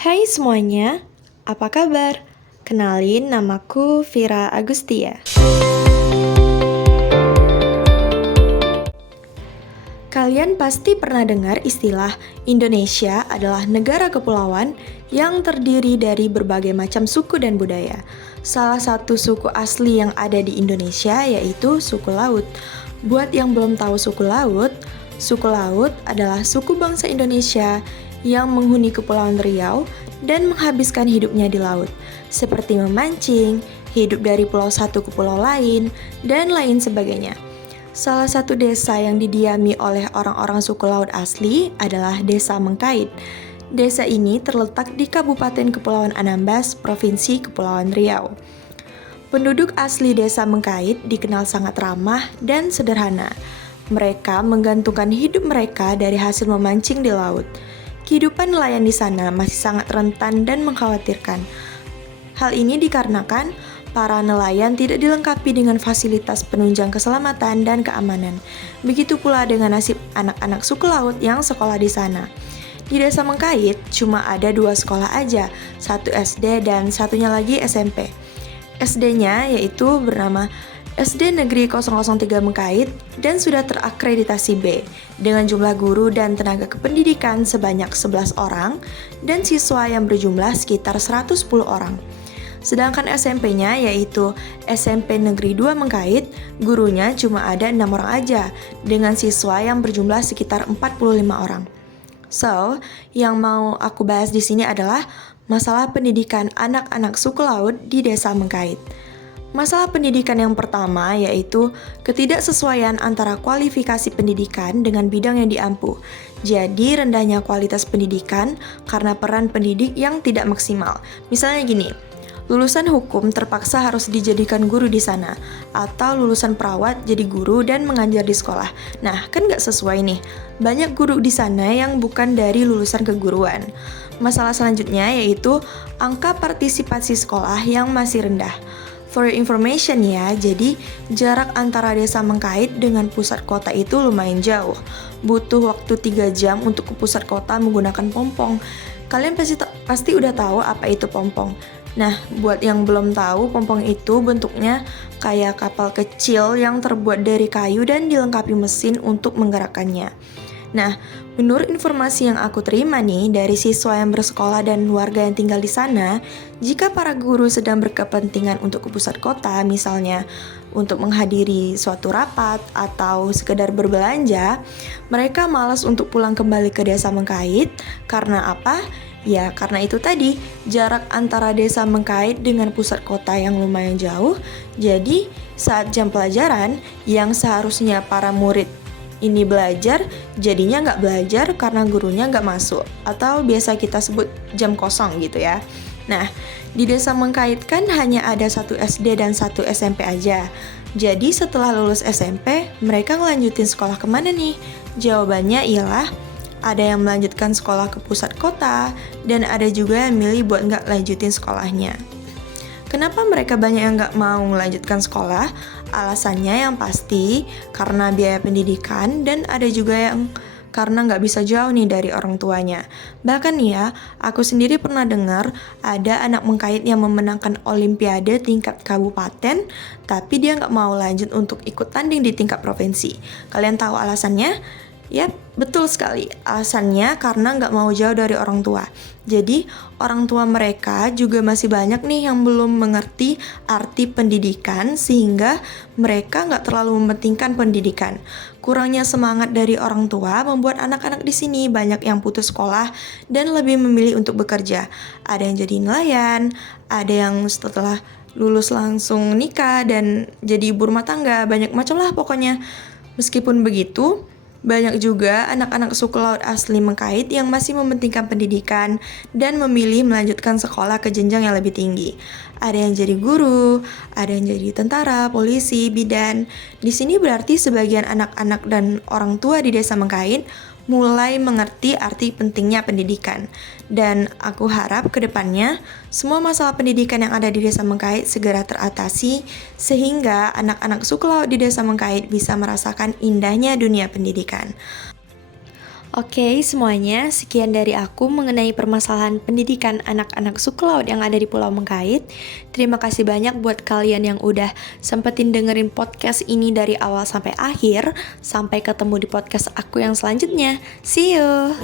Hai semuanya, apa kabar? Kenalin, namaku Vira Agustia. Kalian pasti pernah dengar istilah Indonesia adalah negara kepulauan yang terdiri dari berbagai macam suku dan budaya. Salah satu suku asli yang ada di Indonesia yaitu suku Laut. Buat yang belum tahu suku Laut adalah suku bangsa Indonesia yang menghuni Kepulauan Riau dan menghabiskan hidupnya di laut, seperti memancing, hidup dari pulau satu ke pulau lain, dan lain sebagainya. Salah satu desa yang didiami oleh orang-orang suku laut asli adalah Desa Mengkait. Desa ini terletak di Kabupaten Kepulauan Anambas, Provinsi Kepulauan Riau. Penduduk asli Desa Mengkait dikenal sangat ramah dan sederhana. Mereka menggantungkan hidup mereka dari hasil memancing di laut. Kehidupan nelayan di sana masih sangat rentan dan mengkhawatirkan. Hal ini dikarenakan para nelayan tidak dilengkapi dengan fasilitas penunjang keselamatan dan keamanan. Begitu pula dengan nasib anak-anak suku laut yang sekolah di sana. Di Desa Mengkait cuma ada 2 sekolah aja, satu SD dan satunya lagi SMP. SD-nya yaitu bernama SD Negeri 003 Mengkait dan sudah terakreditasi B dengan jumlah guru dan tenaga kependidikan sebanyak 11 orang dan siswa yang berjumlah sekitar 110 orang. Sedangkan SMP-nya yaitu SMP Negeri 2 Mengkait, gurunya cuma ada 6 orang aja dengan siswa yang berjumlah sekitar 45 orang. So, yang mau aku bahas di sini adalah masalah pendidikan anak-anak suku laut di Desa Mengkait. Masalah pendidikan yang pertama yaitu ketidaksesuaian antara kualifikasi pendidikan dengan bidang yang diampu. Jadi rendahnya kualitas pendidikan karena peran pendidik yang tidak maksimal. Misalnya gini, lulusan hukum terpaksa harus dijadikan guru di sana, atau lulusan perawat jadi guru dan mengajar di sekolah. Nah, kan nggak sesuai nih. Banyak guru di sana yang bukan dari lulusan keguruan. Masalah selanjutnya yaitu angka partisipasi sekolah yang masih rendah. For your information ya, jadi jarak antara Desa Mengkait dengan pusat kota itu lumayan jauh. Butuh waktu 3 jam untuk ke pusat kota menggunakan pompong. Kalian pasti udah tahu apa itu pompong. Nah, buat yang belum tahu, pompong itu bentuknya kayak kapal kecil yang terbuat dari kayu dan dilengkapi mesin untuk menggerakkannya. Nah, menurut informasi yang aku terima nih dari siswa yang bersekolah dan warga yang tinggal di sana, jika para guru sedang berkepentingan untuk ke pusat kota, misalnya untuk menghadiri suatu rapat atau sekedar berbelanja, mereka malas untuk pulang kembali ke Desa Mengkait. Karena apa? Ya, karena itu tadi, jarak antara Desa Mengkait dengan pusat kota yang lumayan jauh. Jadi, saat jam pelajaran, yang seharusnya para murid ini belajar, jadinya nggak belajar karena gurunya nggak masuk, atau biasa kita sebut jam kosong gitu ya. Nah, di Desa Mengkait kan hanya ada 1 SD dan 1 SMP aja. Jadi setelah lulus SMP, mereka ngelanjutin sekolah kemana nih? Jawabannya ialah ada yang melanjutkan sekolah ke pusat kota, dan ada juga yang milih buat nggak lanjutin sekolahnya. Kenapa mereka banyak yang nggak mau melanjutkan sekolah? Alasannya yang pasti karena biaya pendidikan, dan ada juga yang karena nggak bisa jauh nih dari orang tuanya. Bahkan nih ya, aku sendiri pernah dengar ada anak Mengkait yang memenangkan olimpiade tingkat kabupaten, tapi dia nggak mau lanjut untuk ikut tanding di tingkat provinsi. Kalian tahu alasannya? Yap, betul sekali. Alasannya karena nggak mau jauh dari orang tua. Jadi, orang tua mereka juga masih banyak nih yang belum mengerti arti pendidikan, sehingga mereka nggak terlalu mementingkan pendidikan. Kurangnya semangat dari orang tua membuat anak-anak di sini banyak yang putus sekolah dan lebih memilih untuk bekerja. Ada yang jadi nelayan, ada yang setelah lulus langsung nikah dan jadi ibu rumah tangga, banyak macam lah pokoknya. Meskipun begitu, banyak juga anak-anak suku laut asli Mengkait yang masih mementingkan pendidikan dan memilih melanjutkan sekolah ke jenjang yang lebih tinggi. Ada yang jadi guru, ada yang jadi tentara, polisi, bidan. Di sini berarti sebagian anak-anak dan orang tua di Desa Mengkait mulai mengerti arti pentingnya pendidikan. Dan aku harap ke depannya semua masalah pendidikan yang ada di Desa Mengkait segera teratasi, sehingga anak-anak suku laut di Desa Mengkait bisa merasakan indahnya dunia pendidikan. Oke, semuanya, sekian dari aku mengenai permasalahan pendidikan anak-anak suku laut yang ada di Pulau Mengkait. Terima kasih banyak buat kalian yang udah sempetin dengerin podcast ini dari awal sampai akhir. Sampai ketemu di podcast aku yang selanjutnya. See you!